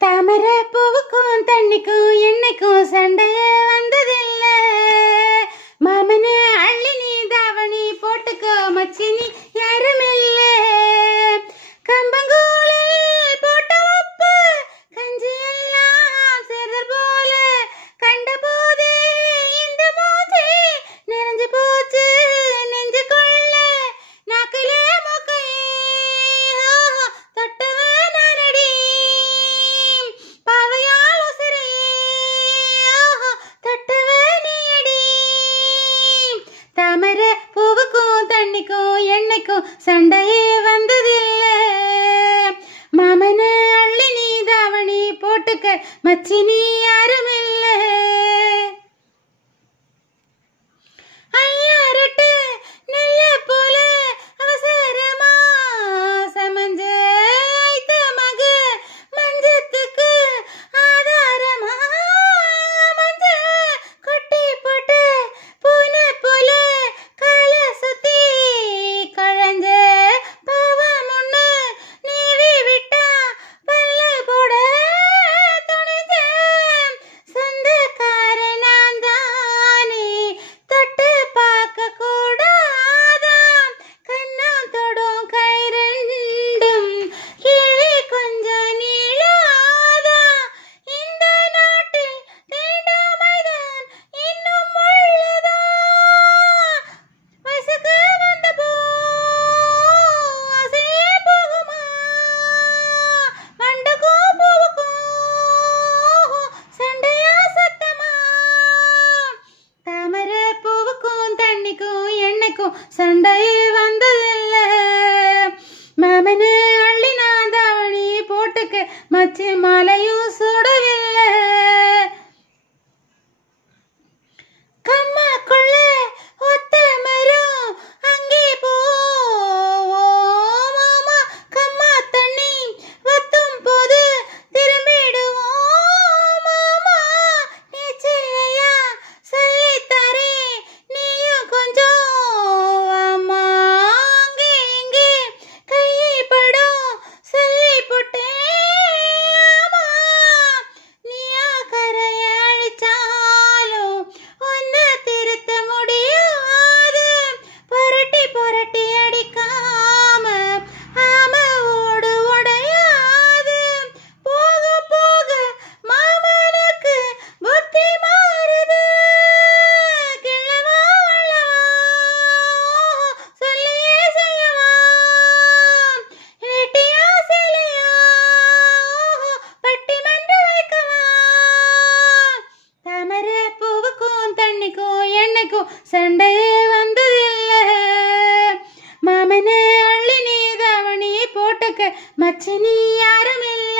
தாமரை பூவுக்கும் தண்ணிக்கும் என்னைக்கும் சண்டையே வந்ததில்லை. மாமனே அள்ளி நீ தாவணி போட்டுக்கோ மச்சி நீ யாரும் இல்லை. கம்பங்கூழில் போட்ட உப்பு கஞ்சி எல்லாம் சேர்தல் போல கண்ட போதே இந்த மூஞ்சி நிறைஞ்சு போச்சு நெஞ்சு கொள்ள. நாக்கிலே மூக்கையே தொட்டவ நானடி பாவையால் உசிரே தொட்டவ நீயடி. தாமரை பூவுக்கும் தண்ணிக்கும் எண்ணெய்க்கும் சண்டையே வந்ததில்லை. மாமனை அள்ளி நீ தாவணி போட்டுக்க மச்சி நீ யாரும் இல்லை. ஐயாரட்டு நெல்ல போல அவசரமா சமஞ்ச ஐத்த மக மஞ்சத்துக்கு ஆதாரமா மஞ்ச கொட்டி போட்டு பூனை போல கால சுத்தி கழஞ்ச பாவம் ஒண்ணு நீவி விட்டா பல்ல போட துணிஞ்ச சொந்தக்காரனான் தானே தொட்டு பார்க்க கூடாதாம். கண்ணம் தொடும் கை ரெண்டும் கிளி கொஞ்சம் நீளாதா. இந்த நாட்டில் தீண்டாமைதான் இன்னும் உள்ளதா. வயசுக்கு வந்த போ ஆசையே போகுமா. வண்டுக்கும் பூவுக்கும் சண்டையா சத்தமா. தாமரை பூவுக்கும் தண்ணிக்கும் எண்ணெய்க்கும் சண்டையே வந்ததில்லை. மாமனே அள்ளி நான் தாவணி போட்டுக்க மச்சி மாலையும் சுடவில்லை. கம்மாக்குள்ள ஒத்த மரம் அங்கே போவோம் மாமா. கம்மா தண்ணி வத்தும் போது திரும்பிடுவோம் மாமா. நீச்சலையா சொல்லித்தாரே நீயும் கொஞ்சம் அம்மா. அங்கே இங்கே கையை படம் சொல்லி போட்டேன் ஆமா. நீயா கரையை அழிச்சாலும் உன்னை திருத்த முடியாது. புரட்டி புரட்டி அடிக்காம ஆம ஓடு உடையாது. போக போக மாமனுக்கு புத்தி மாறுது. கிழவா உள்ளவா சொல்லியே செய்யவா. வேட்டியா சேலையா பட்டிமன்று வைக்கவா. தாமரை பூவுக்கும் தண்ணிக்கும் எண்ணெய்க்கும் சண்டையே வந்ததில்லை. மாமனே அள்ளி நீ தாவணி போட்டுக்க மச்சி நீ யாரும் இல்லை.